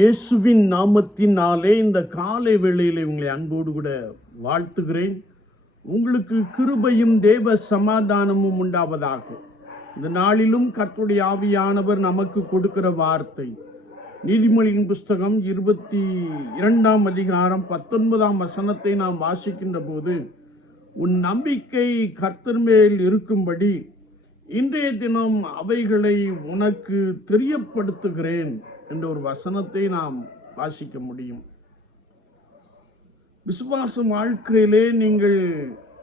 இயேசுவின் நாமத்தினாலே இந்த காலை வேளையில் உங்களை அன்போடு கூட வாழ்த்துகிறேன். உங்களுக்கு கிருபையும் தேவ சமாதானமும் உண்டாவதாக. இந்த நாளிலும் கர்த்துடைய ஆவியானவர் நமக்கு கொடுக்கிற வார்த்தை. நீதிமொழியின் புஸ்தகம் இருபத்தி இரண்டாம் அதிகாரம் பத்தொன்பதாம் வசனத்தை நாம் வாசிக்கின்ற போது உன் நம்பிக்கை கர்த்தர் மேல் இருக்கும்படி இன்றைய தினம் அவைகளை உனக்கு தெரியப்படுத்துகிறேன். என்ற ஒரு வசனத்தை நாம் வாசிக்க முடியும். விசுவாச வாழ்க்கையிலே நீங்கள்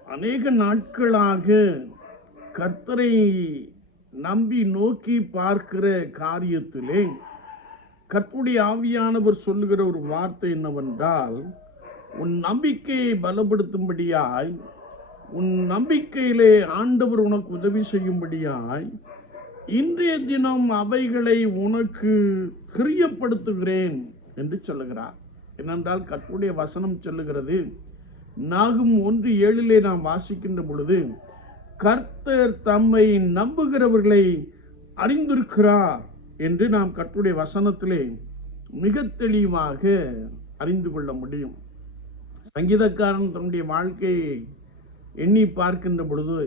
அநேக நாட்களாக கர்த்தரை நம்பி நோக்கி பார்க்கிற காரியத்திலே கற்புடைய ஆவியானவர் சொல்லுகிற ஒரு வார்த்தை என்னவென்றால் உன் நம்பிக்கையை பலப்படுத்தும்படியாய் உன் நம்பிக்கையிலே ஆண்டவர் உனக்கு உதவி செய்யும்படியாய் இன்றைய தினம் அவைகளை உனக்கு கிரியப்படுத்துகிறேன் என்று சொல்லுகிறார். என்னென்றால் கர்த்தருடைய வசனம் சொல்லுகிறது நாகும் ஒன்று ஏழிலே நாம் வாசிக்கின்ற பொழுது கர்த்தர் தம்மை நம்புகிறவர்களை அறிந்திருக்கிறார் என்று நாம் கர்த்தருடைய வசனத்திலே மிக தெளிவாக அறிந்து கொள்ள முடியும். சங்கீதக்காரன் தன்னுடைய வாழ்க்கையை எண்ணி பார்க்கின்ற பொழுது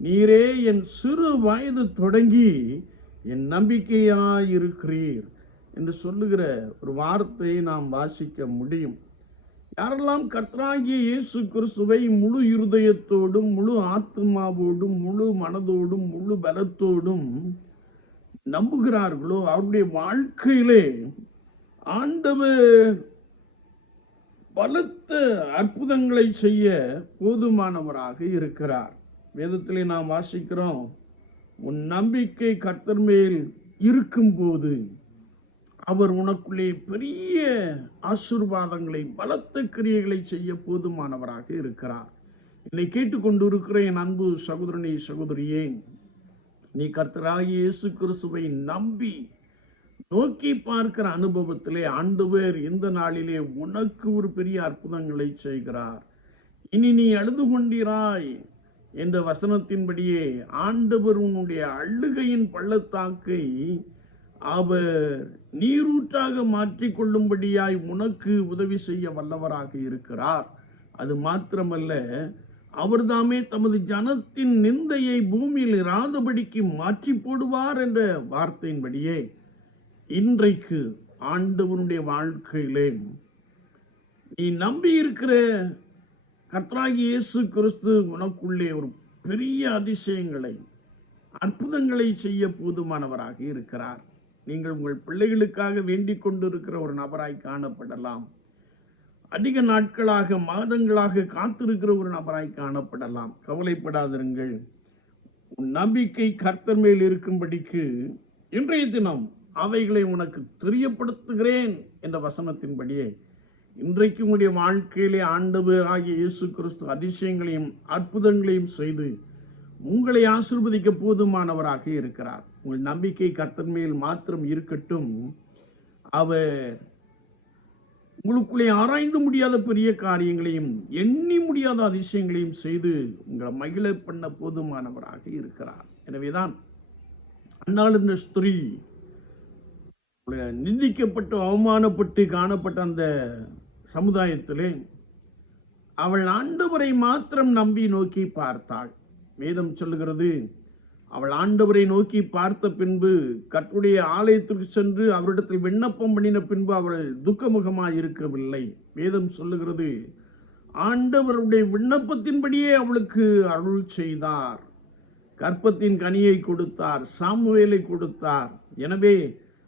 நீரே என் சிறு வயது தொடங்கி என் நம்பிக்கையாயிருக்கிறீர் என்று சொல்லுகிற ஒரு வார்த்தையை நாம் வாசிக்க முடியும். யாரெல்லாம் கர்த்தராகிய இயேசு கிறிஸ்துவை முழு இருதயத்தோடும் முழு ஆத்மாவோடும் முழு மனதோடும் முழு பலத்தோடும் நம்புகிறார்களோ அவருடைய வாழ்க்கையிலே ஆண்டவர் பலத்த அற்புதங்களை செய்ய போதுமானவராக இருக்கிறார். வேதத்திலே நாம் வாசிக்கிறோம் உன் நம்பிக்கை கர்த்தர் மேல் இருக்கும்போது அவர் உனக்குள்ளே பெரிய ஆசீர்வாதங்களை பலத்த கிரியைகளை செய்ய போதுமானவராக இருக்கிறார். என்னை கேட்டுக்கொண்டிருக்கிற என் அன்பு சகோதரனே சகோதரியே நீ கர்த்தராகி இயேசு கிறிஸ்துவை நம்பி நோக்கி பார்க்கிற அனுபவத்திலே ஆண்டவர் இந்த நாளிலே உனக்கு ஒரு பெரிய அற்புதங்களை செய்கிறார். இனி நீ அழுது கொண்டிராய். என்ற வசனத்தின்படியே ஆண்டவர் உன்னுடைய அழுகையின் பள்ளத்தாக்கை அவர் நீரூற்றாக மாற்றிக்கொள்ளும்படியாய் உனக்கு உதவி செய்ய வல்லவராக இருக்கிறார். அது மாத்திரமல்ல அவர்தாமே தமது ஜனத்தின் நிந்தையை பூமியில் இராதபடிக்கு மாற்றி போடுவார் என்ற வார்த்தையின்படியே இன்றைக்கு ஆண்டவனுடைய வாழ்க்கையிலே நீ நம்பி இருக்கிற கர்த்தராகி இயேசு கிறிஸ்து உனக்குள்ளே ஒரு பெரிய அதிசயங்களை அற்புதங்களை செய்ய போதுமானவராக இருக்கிறார். நீங்கள் உங்கள் பிள்ளைகளுக்காக வேண்டிக் கொண்டிருக்கிற ஒரு நபராய் காணப்படலாம். அதிக நாட்களாக மாதங்களாக காத்திருக்கிற ஒரு நபராய் காணப்படலாம். கவலைப்படாதிருங்கள். உன் நம்பிக்கை கர்த்தர் மேல் இருக்கும்படிக்கு இன்றைய தினம் அவைகளை உனக்கு தெரியப்படுத்துகிறேன் என்ற வசனத்தின்படியே இன்றைக்கு உங்களுடைய வாழ்க்கையிலே ஆண்டவர் ஆகிய இயேசு கிறிஸ்து அதிசயங்களையும் அற்புதங்களையும் செய்து உங்களை ஆசிர்வதிக்க போதுமானவராக இருக்கிறார். உங்கள் நம்பிக்கை கர்த்தன்மையில் மேல் மாத்திரம் இருக்கட்டும். அவர் உங்களுக்குள்ளே ஆராய்ந்து முடியாத பெரிய காரியங்களையும் எண்ணி முடியாத அதிசயங்களையும் செய்து உங்களை மகிழ பண்ண போதுமானவராக இருக்கிறார். எனவேதான் அன்னாள் ஸ்திரீ நிந்திக்கப்பட்டு அவமானப்பட்டு காணப்பட்ட அந்த சமுதாயத்திலே அவள் ஆண்டவரை மாத்திரம் நம்பி நோக்கி பார்த்தாள். வேதம் சொல்லுகிறது அவள் ஆண்டவரை நோக்கி பார்த்த பின்பு கற்றுடைய ஆலயத்திற்கு சென்று அவரிடத்தில் விண்ணப்பம் பண்ணின பின்பு அவள் துக்கமுகமாக இருக்கவில்லை வேதம் சொல்லுகிறது ஆண்டவருடைய விண்ணப்பத்தின்படியே அவளுக்கு அருள் செய்தார். கற்பத்தின் கனியை கொடுத்தார் சாமுவேலை கொடுத்தார். எனவே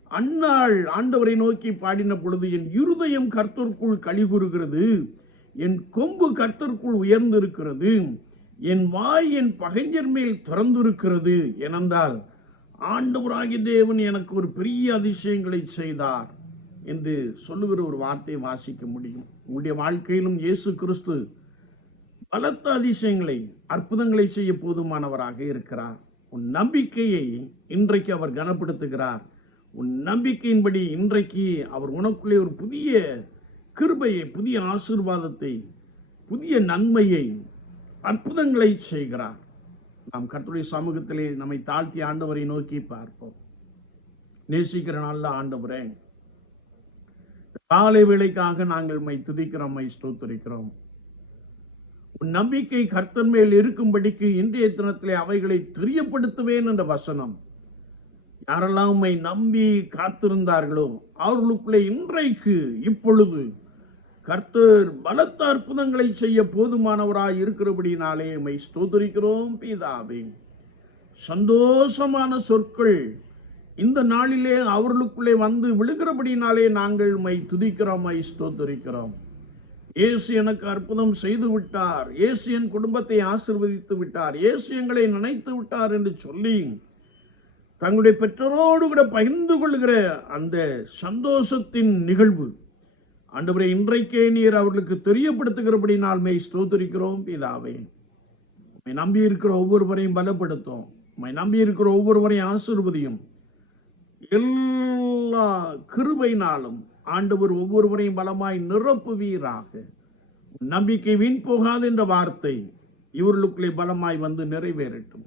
அன்னாள் ஆண்டவரை நோக்கி பாடின பொழுது என் இருதயம் கர்த்தர்க்குள் கழிகுறுகிறது. என் கொம்பு கர்த்தருக்குள் உயர்ந்திருக்கிறது. என் வாய் என் பகைஞர் மேல் திறந்திருக்கிறது ஏனென்றால் ஆண்டவராகி தேவன் எனக்கு ஒரு பெரிய அதிசயங்களை செய்தார் என்று சொல்லுகிற ஒரு வார்த்தையை வாசிக்க முடியும். உங்களுடைய வாழ்க்கையிலும் இயேசு கிறிஸ்து பலத்த அதிசயங்களை அற்புதங்களை செய்ய போதுமானவராக இருக்கிறார். உன் நம்பிக்கையை இன்றைக்கு அவர் கனப்படுத்துகிறார். உன் நம்பிக்கையின்படி இன்றைக்கு அவர் உனக்குள்ளே ஒரு புதிய கிருபையை புதிய ஆசீர்வாதத்தை புதிய நன்மையை அற்புதங்களை செய்கிறார். நாம் கர்த்தருடைய சமூகத்திலே நம்மை தாழ்த்தி ஆண்டவரை நோக்கி பார்ப்போம். நேசிக்கிற நல்ல ஆண்டவரே காலை வேளைக்காக நாங்கள் மை துதிக்கிறோம் மை ஸ்தோத்தரிக்கிறோம். உன் நம்பிக்கை கர்த்தன் மேல் இருக்கும்படிக்கு இன்றைய தினத்திலே அவைகளை தெரியப்படுத்துவேன் என்ற வசனம். யாரெல்லாம் உம்மை நம்பி காத்திருந்தார்களோ அவர்களுக்குள்ளே இன்றைக்கு இப்பொழுது கர்த்தர் பலத்த அற்புதங்களை செய்ய போதுமானவராய் இருக்கிறபடினாலே உம்மை ஸ்தோதரிக்கிறோம் பீதாவே. சந்தோஷமான சொற்கள் இந்த நாளிலே அவர்களுக்குள்ளே வந்து விழுகிறபடினாலே நாங்கள் மை துதிக்கிறோம் மை ஸ்தோத்தரிக்கிறோம். இயேசு எனக்கு அற்புதம் செய்து விட்டார். இயேசு என் குடும்பத்தை ஆசிர்வதித்து விட்டார். இயேசு எங்களை நினைத்து விட்டார் என்று சொல்லி தங்களுடைய பெற்றோரோடு கூட பகிர்ந்து கொள்கிற அந்த சந்தோஷத்தின் நிகழ்வு. ஆண்டவரை இன்றைக்கே நீர் அவர்களுக்கு தெரியப்படுத்துகிறபடினால் மெய் ஸ்தோத்தரிக்கிறோம் பிதாவே. உண்மை நம்பி இருக்கிற ஒவ்வொருவரையும் பலப்படுத்தும். உண்மை நம்பி இருக்கிற ஒவ்வொருவரையும் ஆசிர்வதியும். எல்லா கிருபையினாலும் ஆண்டவர் ஒவ்வொருவரையும் பலமாய் நிரப்புவீராக. நம்பிக்கை வீண் போகாது என்ற வார்த்தை இவர்களுக்குள்ளே பலமாய் வந்து நிறைவேறட்டும்.